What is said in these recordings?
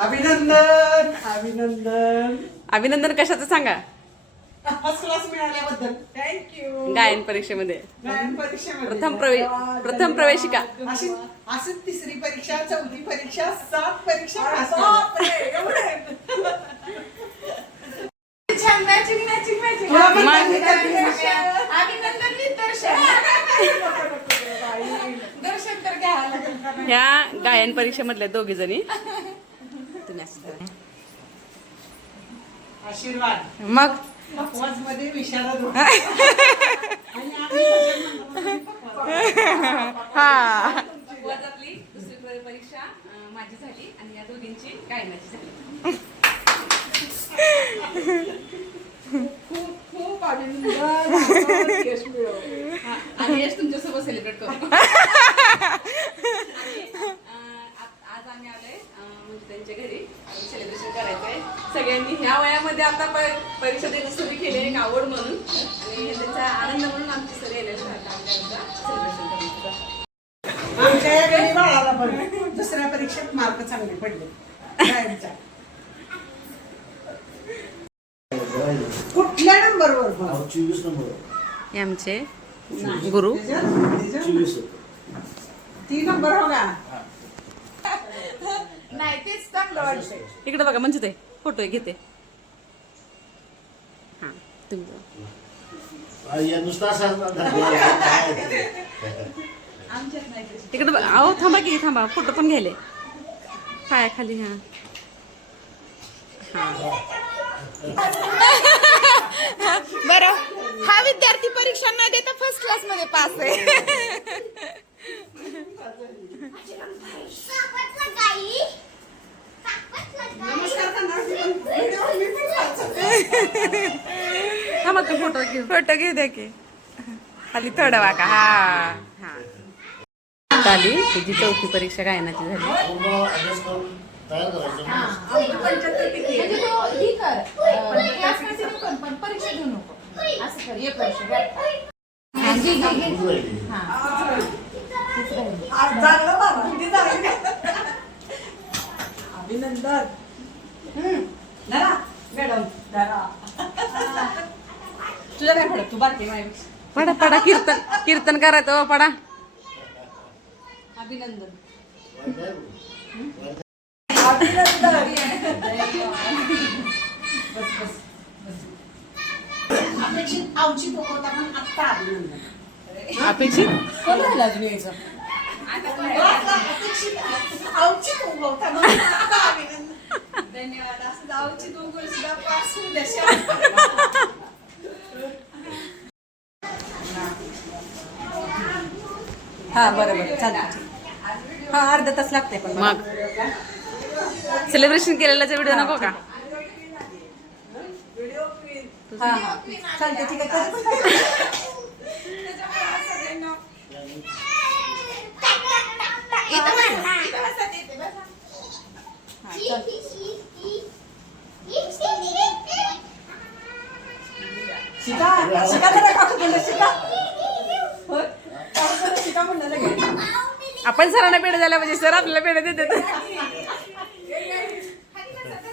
अभिनंदन. अभिनंदन. अभिनंदन कशाचं सांगा? फर्स्ट क्लास मिळाल्याबद्दल. थँक्यू गायन परीक्षेमध्ये. गायन परीक्षेमध्ये. प्रथम प्रवे प्रथम प्रवेशिका. अशी अशी तिसरी परीक्षा चौथी परीक्षा सात परीक्षा pass झाल्या. छान मॅचिंग मॅचिंग मॅचिंग तुला पण मग- चांगली चांगली अभिनंदन निदर्शन दर्शन. तर घ्यावं लागेल. ह्या गायन परीक्षेमधल्या दोघी जणी करा. आशीर्वाद. मग. आणि. हा. दुसरी परीक्षा माझी झाली आणि या दोघींची गायनाची झाली. खूप खूप अभिनंदन आपण यश मिळव आम्ही यश तुमच्यासोबत सेलिब्रेट करू. सगळ्यांनी ह्या वयामध्ये आता परीक्षा द्यायची सुरू केली आहे एक आवड म्हणून. आणि त्याचा आनंद म्हणून आमची सर येण्यात सेलिब्रेशन करण्याचा आमच्या या घरी बाळाला पण दुसऱ्या परीक्षेत मार्क चांगले पडले. कुठल्या नंबरवर? चोवीस नंबर हे आमचे गुरु. चोवीस ती नंबर हो. का नाही तेच चांगलं वाटतंय. इकडे बघा म्हणजे ते फ़ोटो घेते. हा तुम्ही. तिकडे अहो थांबा की थांबा फ़ोटो पण घ्यायले. पायाखाली हा. बरं हा विद्यार्थी परीक्षा न देता फ़र्स्ट क्लास मध्ये पास आहे. करणार मी पण. व्हिडिओ मी पण वाचते. थांबा तू फोटो घेऊ फोटो घेऊ द्या की खाली थोडं वाका हा हा आली तुझी चौथी परीक्षा गायनाची झाली ही परीक्षा नको असं कर एक वर्ष हा, घे, घे, घे. हा. अभिनंदन हम्म. धरा मॅडम धरा तुझं काय पडत? तू बारकी माझ्यापेक्षा पडा पडा कीर्तन कीर्तन करायचं हो, पडा. अभिनंदन. वाईट आहे बघ. अपेक्षित? अवचित होता पण आत्ता अभिनंदन अपेक्षित कोण राहिला? अजून यायचं अपेक्षित? अवचित उभं होता म्हणून आत्ता अभिनंदन. धन्यवाद. असं जाऊची तू सुद्धा पास होऊ द्या हा बरं बरं. चालेल हा अर्धा तास लागते पण. मग. सेलिब्रेशन केलेल्याचा व्हिडिओ नको का? हा हा. चालते ठीक आहे. शिका शिका जरा काकू म्हणलं शिका होय? काकू म्हणलं शिका म्हणलं लगेच. आपण सरांना पेढे झाल्या म्हणजे सर आपल्याला पेढे देतात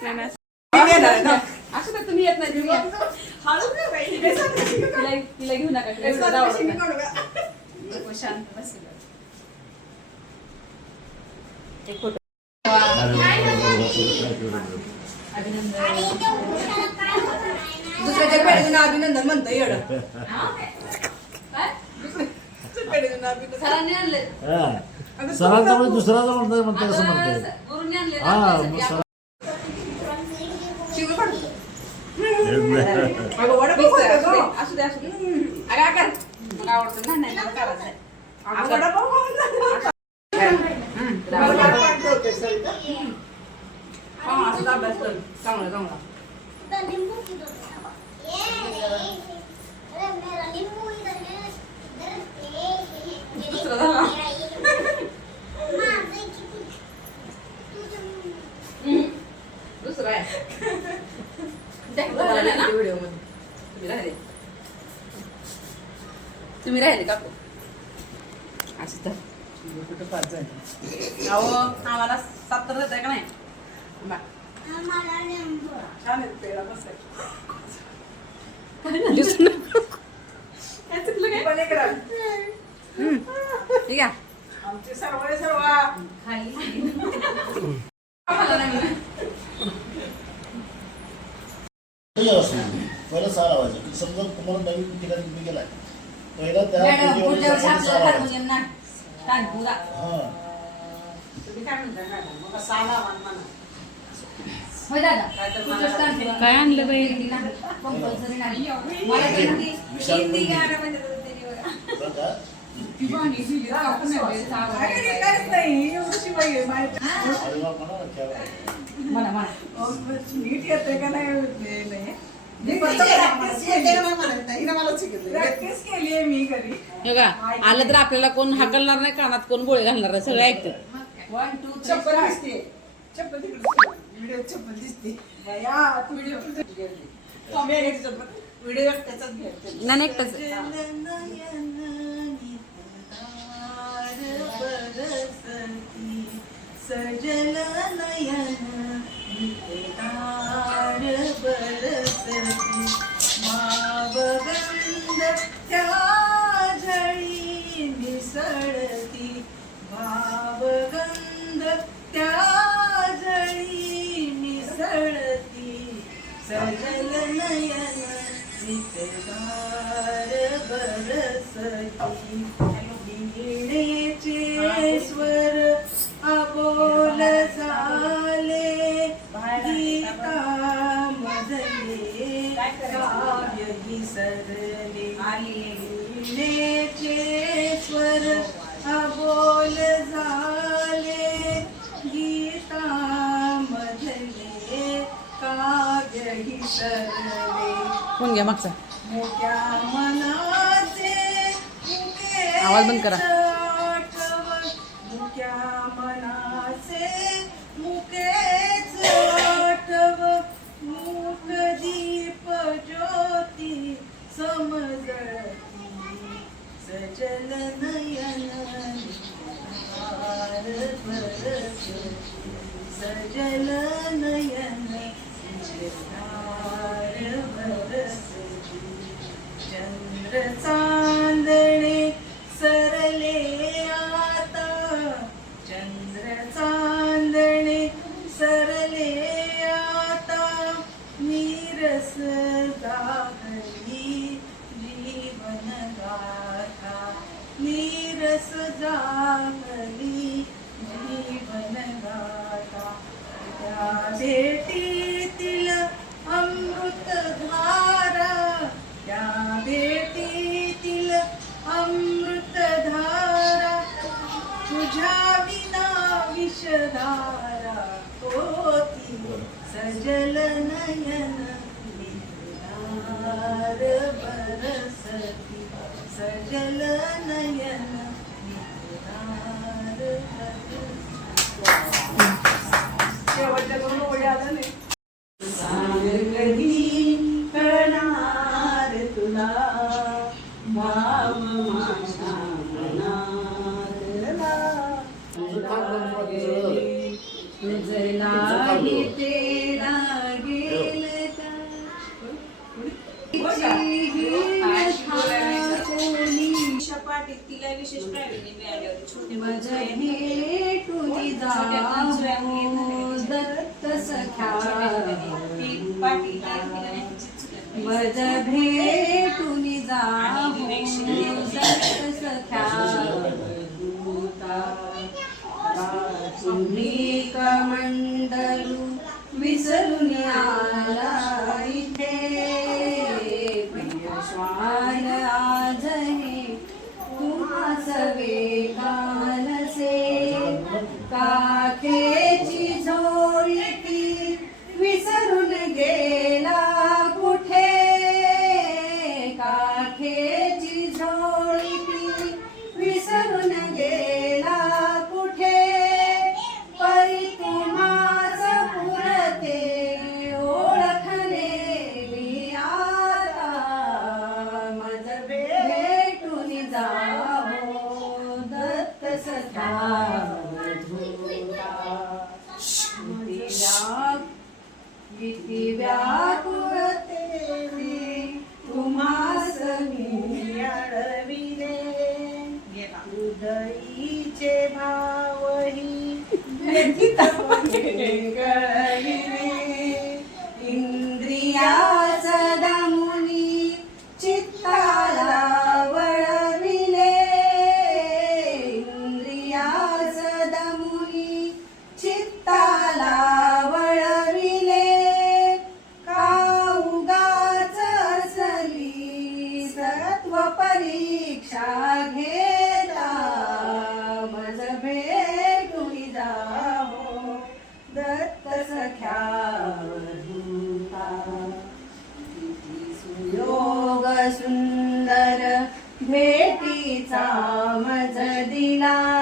नाही, नाही. मी येणार आहे ना. असं तर तुम्ही येत नाही तुम्ही या. तिला तिला घेऊ नका तिला एवढं सांगते आवडत शिका नाही. काढू का? नको, शांत बसा. एक फोटो दुसऱ्याच्या पेढीचं अभिनंदन म्हणतं येडं दुसऱ्याच्या पेढीचं अभिनंदन. सरांनी आणले हा. सरांचा म्हणजे दुसऱ्याचा म्हणतोय म्हणतोय कसं म्हणतोय. गुरुंनी आणले हा मग सर- शिवी काढू. अगं, वडा पाव खायचा गं. असू दे असू दे. अरे आकार. मला आवडतं नाही नाही मला करायचं आहे. अगं, वडा पाव खायचा. तुला हा, असं अभ्यास कर. चांगला चांगला दुसरा झाला दुसरा आहे व्हिडिओमध्ये तुम्ही राहिले. तुम्ही राहिले काकू असं तर. कुठं पाच झाले. अहो आम्हाला सात तर देताय का नाही? आंबा छान आहेत पेढा मस्त आहे. काय चुकलं काय? पण एक राग. ठीक आहे आमचे सर्व सर्व. पहिलं सहा लावायचं की समजा तुम्हाला नवीन ठिकाणी तुम्ही गेलाय पहिला त्या सहा लावायचं. हां. तुम्ही काय म्हणताय? मॅडम मग सहा लावा आणि म्हणा. होय दादा? काय आणलं बाई? नाही. मला हिंदी हिंदी गाणं होते का? अरे रे, काहीच नाही. एवढीशी बाई आहे माझ्या. अरे वा, म्हणा ना, खेळा. म्हणा म्हणा. अहो, नीट येते का नाही हे नाही. मी फक्त practice केली. ना म्हणत नाही. हिनं मला शिकवलं. प्रॅक्टिस केली आहे मी घरी. हे बघा आलं तर आपल्याला कोण हाकलणार नाही कानात कोण गोळे घालणार नाही सगळं ऐकतं. वन टू थ्री चप्पल. दिसते चप्पल तिकडे. व्हिडिओ चप्पल दिसते बया तू व्हिडिओ व्हिडिओ त्याचाच घ्यायचा नाही एकटंच सजल नयन नितार बरसती सजल नयन नितदार बरसती वीणेचे स्वर अबोल झाले गीता मधले काव्य विसरले वीणेचे स्वर कोण घ्या मागचा आवाज बंद करा. भेटीतील अमृत धारा. त्या भेटीतील अमृतधारा तुझ्या विना विषधारा होती. सजल नयन बरसती. सजल नयन निहार बरसती. तिला विशेष प्रावीण्य मिळाले होते. छोटे हृदयीचे দিলা